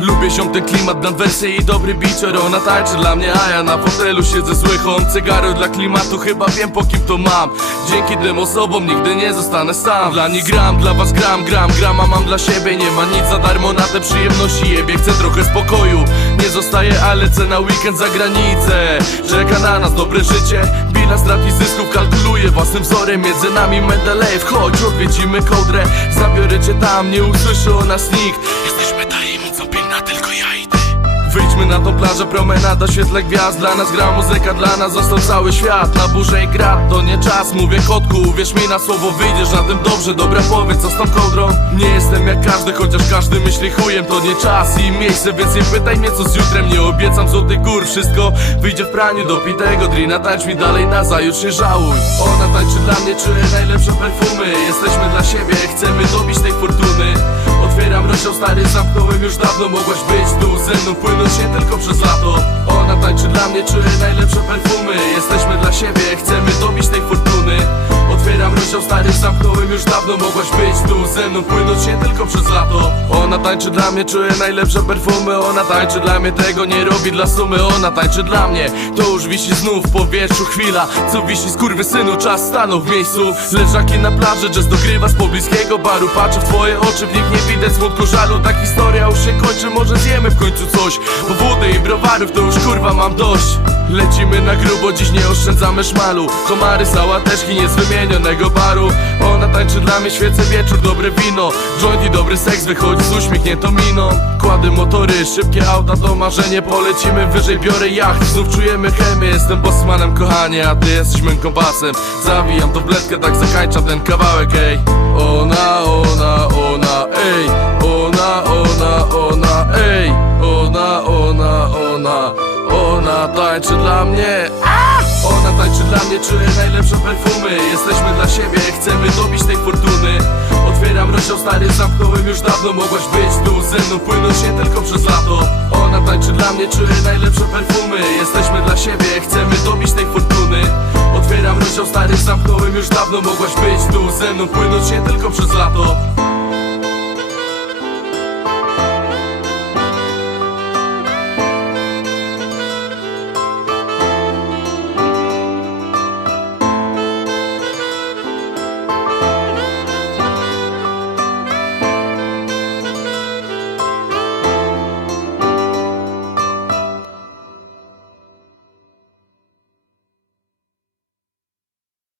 Lubię ziom ten klimat, dam wersję i dobry bicior. Ona tańczy dla mnie, a ja na fotelu siedzę złychą Cygaro dla klimatu, chyba wiem po kim to mam. Dzięki tym osobom nigdy nie zostanę sam. Dla nich gram, dla was gram, gram, gram A mam dla siebie, nie ma nic za darmo na te przyjemności Jebie, chcę trochę spokoju Nie zostaję, ale lecę na weekend za granicę. Czeka na nas dobre życie Bilans strat i zysków kalkuluję własnym wzorem. Między nami Mendelejew, chodź odwiedzimy kołdrę. Zabiorę cię tam, nie usłyszy o nas nikt. Jesteśmy tajemnicą pilna, tylko ja i ty Wyjdźmy na tą plażę, promenada, świetle gwiazd. Dla nas gra muzyka, dla nas został cały świat. Na burzę i grat, to nie czas, mówię kotku Uwierz mi na słowo, wyjdziesz na tym dobrze. Dobra powiedz, co z tą kołdrą? Nie jestem jak każdy, chociaż każdy myśli chujem. To nie czas i miejsce, więc nie pytaj mnie co z jutrem. Nie obiecam złotych gór, wszystko wyjdzie w praniu Do pitego drina, tańcz mi dalej na zajutrz, nie żałuj. Ona tańczy dla mnie, czuje najlepsze perfumy? Jesteśmy dla siebie, chcemy dobić tej fortuny stary, zamknąłem już dawno. Mogłaś być tu ze mną, płynąć nie tylko przez lato. Ona tańczy dla mnie, czuje najlepsze perfumy. Jesteśmy dla siebie, chcemy dobić tej fortuny Otwieram rozdział stary, zamknąłem już dawno Mogłaś być tu. Ze mną, płynąć nie tylko przez lato. Ona tańczy dla mnie, czuje najlepsze perfumy. Ona tańczy dla mnie, tego nie robi dla sumy. Ona tańczy dla mnie, to już wisi znów w powietrzu chwila. Co wisi skurwy synu, czas stanął w miejscu. Leżaki na plaży, jazz dogrywa z pobliskiego baru. Patrzę w twoje oczy, w nich nie widać smutku żalu. Ta historia już się kończy, może zjemy w końcu coś. Bo wody i browarów to już kurwa mam dość. Lecimy na grubo, dziś nie oszczędzamy szmalu. Komary, sałateczki nie z baru. Ona tańczy dla mnie, świecę wieczór, dobre wino. Joint i dobry seks, wychodzi z uśmiechniętą miną. Kładę motory, szybkie auta to marzenie Polecimy wyżej, biorę jacht, znów czujemy chemię Jestem bossmanem kochanie, a ty jesteś moim kompasem Zawijam to w bledkę, tak zakańczam ten kawałek, ej. Ona, ona, ona, ej. Ona, ona, ona, ej. Ona, ona, ona Ona tańczy dla mnie Tańczy dla mnie, najlepsze perfumy. Jesteśmy dla siebie, chcemy dobić tej fortuny. Otwieram rozdział stary, zamknąłem już dawno. Mogłaś być tu ze mną, nie tylko przez lato. Ona tańczy dla mnie, czuje najlepsze perfumy. Jesteśmy dla siebie, chcemy dobić tej fortuny. Otwieram rozdział stary, zamknąłem już dawno. Mogłaś być tu ze mną, płynąć nie tylko przez lato